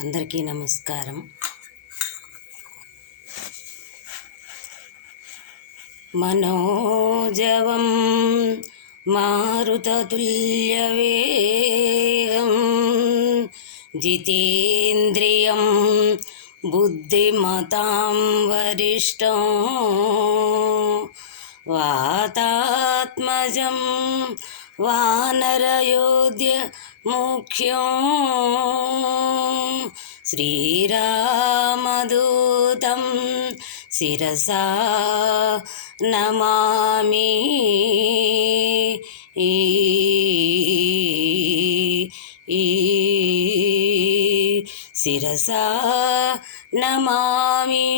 అందరికీ నమస్కారం. మనోజవం మారుతతుల్యవేగం జితేంద్రియం బుద్ధిమతాం వరిష్టం వాతాత్మజం వానరయోధ్య ముఖ్యం శ్రీరామదూతం శిరసా నమామి. శిరసా నమామి.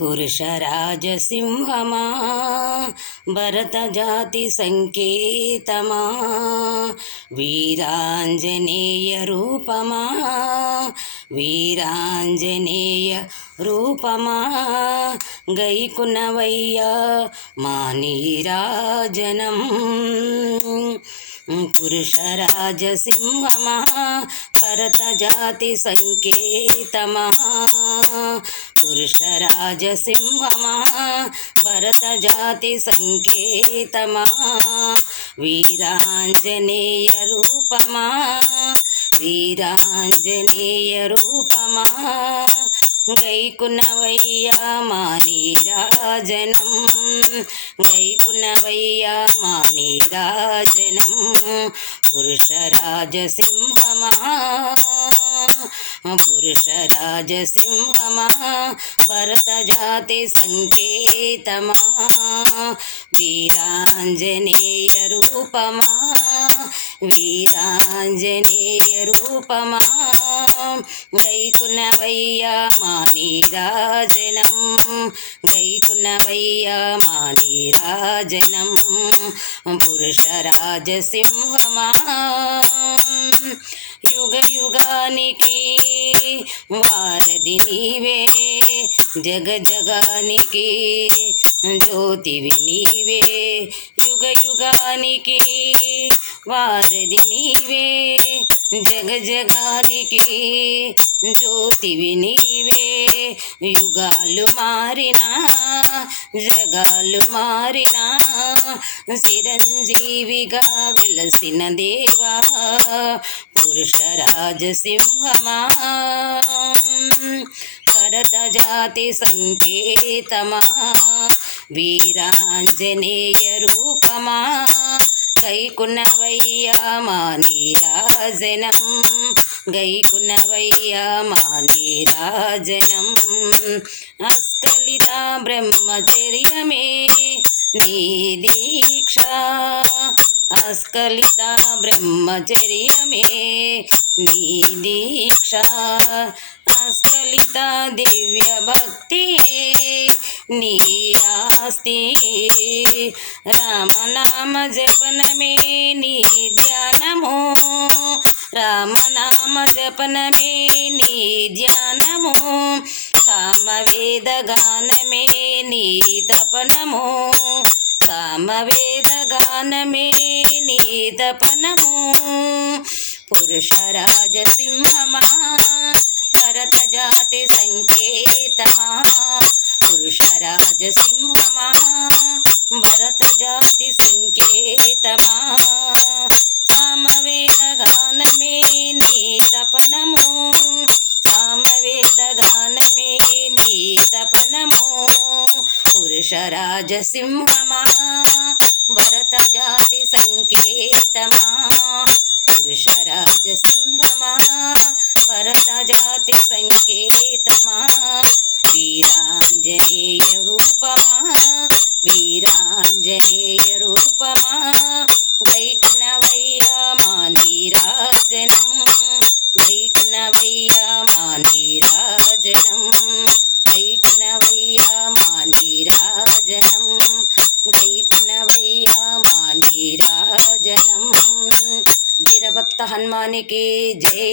పురుషరాజసింహమా భరతజాతి సంకేతమా వీరాంజనేయ రూపమా వీరాంజనేయ రూపమా గైకునవయ్యా మా నీరాజనం. పురుషరాజసింహమా భరతజాతి సంకేతమా పురుషరాజసింహమా భరతజాతి సంకేతమా వీరాంజనేయ రూపమా వీరాంజనేయ రూపమా గైకునవయ్యా మా నీరాజనం గైకునవయ్యా మా నీరాజనం. పురుషరాజసింహమా పురుషరాజసింహమా భరతజాతి సంకేతమా వీరాంజనేయ రూపమా వీరాంజనేయ రూపమా గైకునవయ్యా మా నీరాజనం గైకునవయ్యా మా నీరాజనం. పురుషరాజసింహమా యుగ యుగానికి వారధి నీవే జగ జగానికి జ్యోతివి నీవే యుగ యుగానికి వారధి నీవే జగ జగానికి జ్యోతివి నీవే. యుగాలు మారినా జగాలు మారినా చిరంజీవిగా వెలసిన దేవా పురుషరాజసింహమా భరతజాతి సంకేతమా వీరాంజనేయ రూపమా గైకునవయ్యా మా నీరాజనం గైకునవయ్యా మా నీరాజనం. అస్కలిత బ్రహ్మచర్యమే నీ దీక్ష అస్కలిత బ్రహ్మచర్యమే నీ దీక్ష అస్కలిత దివ్య భక్తి నీ ఆస్తి రామనామ జపనమే నీ ధ్యానము రామనామ జపనమే నీ ధ్యానము సామవేద గానమే నీ తపనము సామవేద గానమే నీ తపనము. పురుషరాజసింహమా భరతజాతి సంకేతమా పురుషరాజసింహమా భరతజాతి సంకేతమా సామవేద గానమే నీ తపనము సామవేద గానమే నీ తపనము. పురుషరాజసింహమా భరతజాతి సంకేతమా పురుషరాజసింహమా భరతజాతి సంకేతమా వీరాంజనేయ రూపమా వీరాంజనేయ రూపమా గైకునవయ్యా మా నీరాజనం గైకునవయ్యా మా నీరాజనం గైకునవయ్యా మా నీరాజనం గైకునవయ్యా మా నీరాజనం. వీరభక్త హనుమానికి జై.